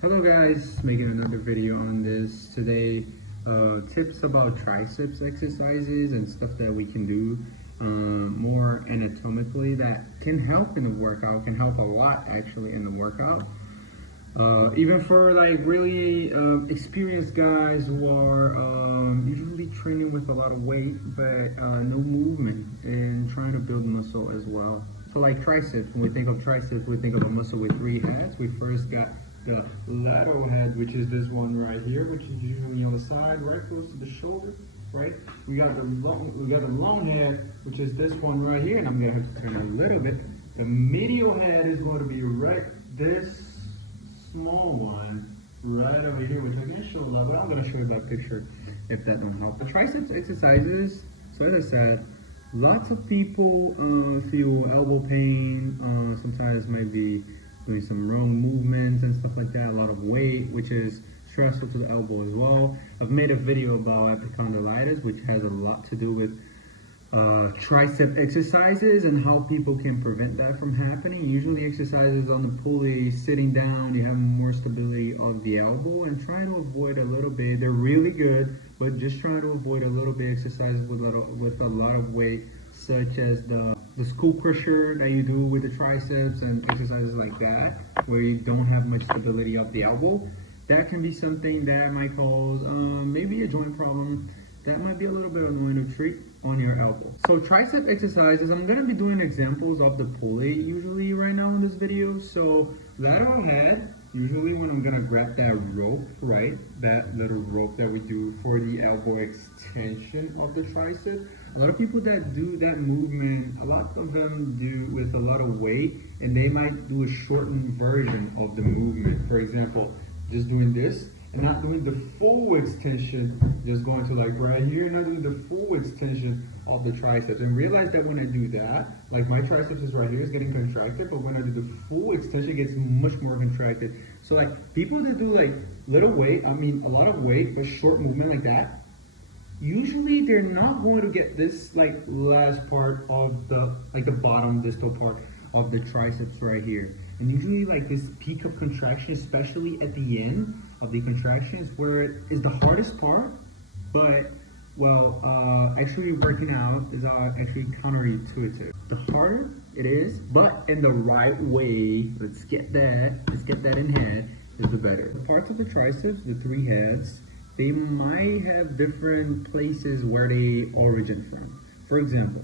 Hello guys, making another video on this today. Tips about triceps exercises and stuff that we can do more anatomically that can help in the workout, can help a lot actually in the workout. Even for like really experienced guys who are usually training with a lot of weight but no movement and trying to build muscle as well. So like triceps, when we think of triceps, we think of a muscle with three heads. We first got the lateral head, which is this one right here, which is usually on the side, right close to the shoulder, right? We got the long head, which is this one right here, and I'm gonna have to turn a little bit. The medial head is going to be right this small one right over here, which I can't show a lot, but I'm gonna show you that picture if that don't help. The triceps exercises, so as I said, lots of people feel elbow pain, sometimes might be doing some wrong movements and stuff like that, a lot of weight, which is stressful to the elbow as well. I've made a video about epicondylitis, which has a lot to do with tricep exercises and how people can prevent that from happening. Usually exercises on the pulley, sitting down, you have more stability of the elbow, and try to avoid a little bit. They're really good, but just try to avoid a little bit exercises with a lot of weight, such as the scoop pusher that you do with the triceps and exercises like that, where you don't have much stability of the elbow. That can be something that might cause maybe a joint problem that might be a little bit annoying to treat on your elbow. So tricep exercises, I'm gonna be doing examples of the pulley usually right now in this video. So lateral head, usually when I'm gonna grab that rope, right? That little rope that we do for the elbow extension of the tricep. A lot of people that do that movement, a lot of them do with a lot of weight, and they might do a shortened version of the movement. For example, just doing this and not doing the full extension, just going to like right here, not doing the full extension of the triceps. And realize that when I do that, like my triceps is right here, is getting contracted, but when I do the full extension, it gets much more contracted. So like people that do like little weight, a lot of weight, but short movement like that, usually they're not going to get this like last part of the, like the bottom distal part of the triceps right here. And usually like this peak of contraction, especially at the end of the contraction, is where it is the hardest part, but well, actually working out is actually counterintuitive. The harder it is, but in the right way, let's get that in head, is the better. The parts of the triceps, the three heads, they might have different places where they origin from. For example,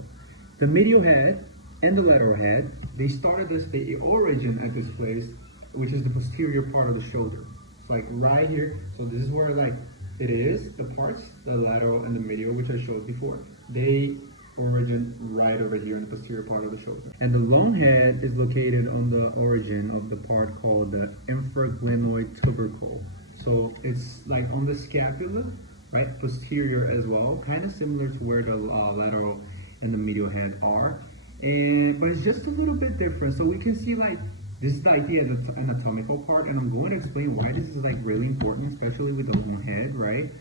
the medial head and the lateral head, they origin at this place, which is the posterior part of the shoulder. It's like right here. So this is where like it is, the parts, the lateral and the medial, which I showed before. They origin right over here in the posterior part of the shoulder. And the long head is located on the origin of the part called the infraglenoid tubercle. So it's like on the scapula, right? Posterior as well, kind of similar to where the lateral and the medial head are. But it's just a little bit different. So we can see like, this is the idea, the anatomical part, and I'm going to explain why this is like really important, especially with the long head, right?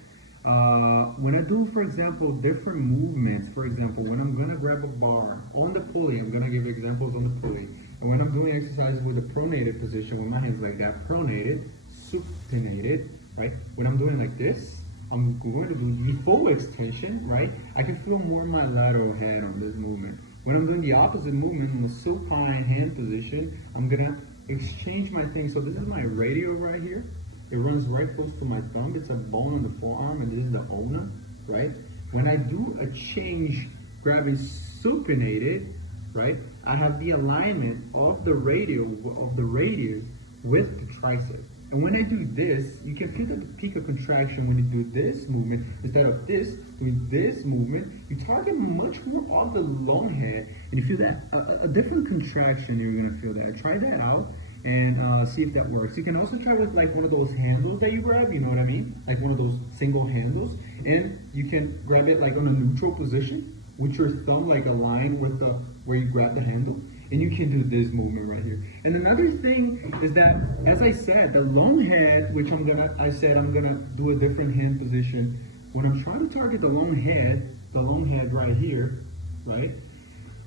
When I do, for example, different movements, for example, when I'm gonna grab a bar on the pulley, I'm gonna give examples on the pulley. And when I'm doing exercises with the pronated position, with my hands like that, pronated, supinated, right? When I'm doing like this, I'm going to do the full extension, right? I can feel more my lateral head on this movement. When I'm doing the opposite movement in the supine hand position, I'm gonna exchange my thing. So this is my radial right here. It runs right close to my thumb. It's a bone on the forearm, and this is the ulna, right? When I do a change, grabbing supinated, right? I have the alignment of the radius with the tricep. And when I do this, you can feel the peak of contraction when you do this movement. Instead of this, doing this movement, you target much more of the long head, and you feel that a different contraction. You're gonna feel that. Try that out and see if that works. You can also try with like one of those handles that you grab, you know what I mean? Like one of those single handles, and you can grab it like on a neutral position with your thumb like aligned with the where you grab the handle. And you can do this movement right here. And another thing is that, as I said, the long head, which I'm gonna do a different hand position. When I'm trying to target the long head right here, right?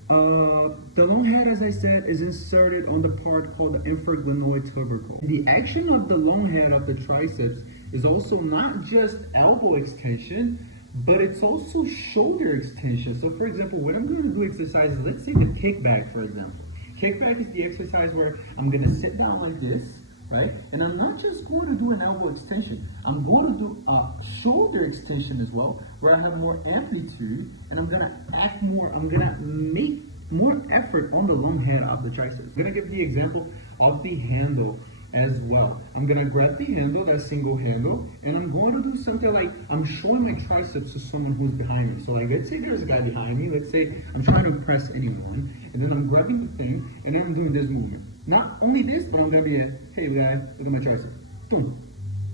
The long head, as I said, is inserted on the part called the infraglenoid tubercle. The action of the long head of the triceps is also not just elbow extension, but it's also shoulder extension. So for example, when I'm going to do exercises, let's say the kickback, for example. Kickback is the exercise where I'm going to sit down like this, right? And I'm not just going to do an elbow extension. I'm going to do a shoulder extension as well, where I have more amplitude, and I'm going to I'm going to make more effort on the long head of the triceps. I'm going to give the example of the handle as well. I'm going to grab the handle, that single handle, and I'm going to do something like I'm showing my triceps to someone who's behind me. So like, let's say there's a guy behind me. Let's say I'm trying to impress anyone, and then I'm grabbing the thing, and then I'm doing this movement. Not only this, but I'm going to be hey guy, look at my tricep. Boom.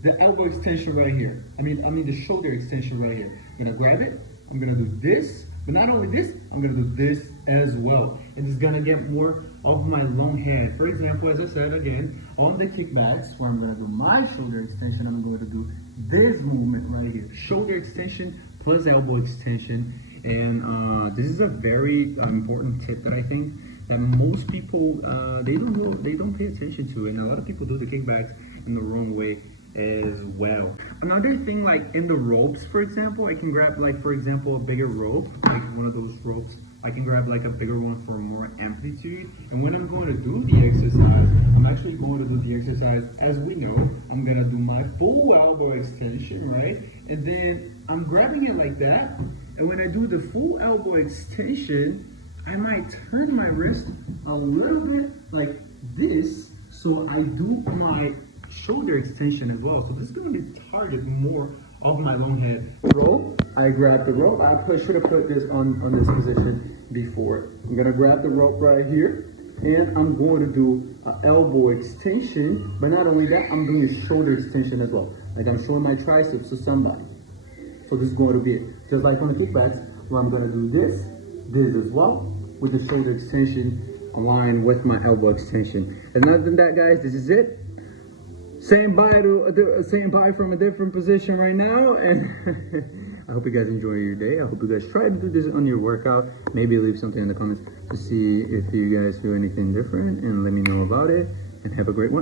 The elbow extension right here. I mean the shoulder extension right here. I'm going to grab it. I'm going to do this. But not only this, I'm going to do this as well. And it's going to get more of my long head. For example, as I said again, on the kickbacks, where I'm going to do my shoulder extension, I'm going to do this movement right here. Shoulder extension plus elbow extension. And this is a very important tip that I think that most people, they don't pay attention to. And a lot of people do the kickbacks in the wrong way as well. Another thing, like in the ropes, for example, I can grab, like, for example, a bigger rope, like one of those ropes. I can grab like a bigger one for more amplitude. And when I'm going to do the exercise, I'm actually going to do the exercise, as we know, I'm going to do my full elbow extension, right? And then I'm grabbing it like that. And when I do the full elbow extension, I might turn my wrist a little bit like this. So I do my shoulder extension as well. So this is going to target more of my long head. Rope, I grab the rope. I should have put this on this position before. I'm going to grab the rope right here, and I'm going to do an elbow extension. But not only that, I'm doing a shoulder extension as well. Like I'm showing my triceps to somebody. So this is going to be it. Just like on the kickbacks, where I'm going to do this as well, with the shoulder extension aligned with my elbow extension. And other than that, guys, this is it. Saying bye from a different position right now, and I hope you guys enjoy your day. I hope you guys try to do this on your workout. Maybe leave something in the comments to see if you guys feel anything different, and let me know about it. And have a great one.